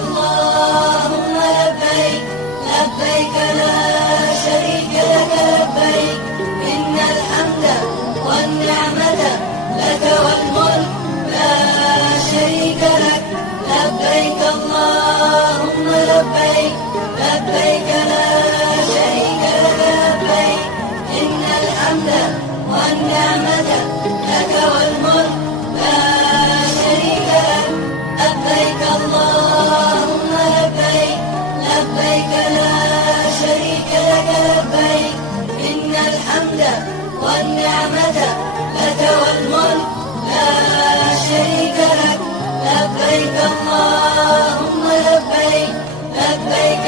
اللهم لبيك لبيك لا شريك لك لبيك إن الحمد والنعمة لك والملك لا شريك لك لبيك اللهم لبيك لبيك لا شريك لك لبيك إن الحمد والنعمة لك والملك لا شريك لك لبيك اللهم لبيك لبيك لا شريك لك لبيك إن الحمد والنعمة لك والملك لا شريك لك لبيك اللهم لبيك لبيك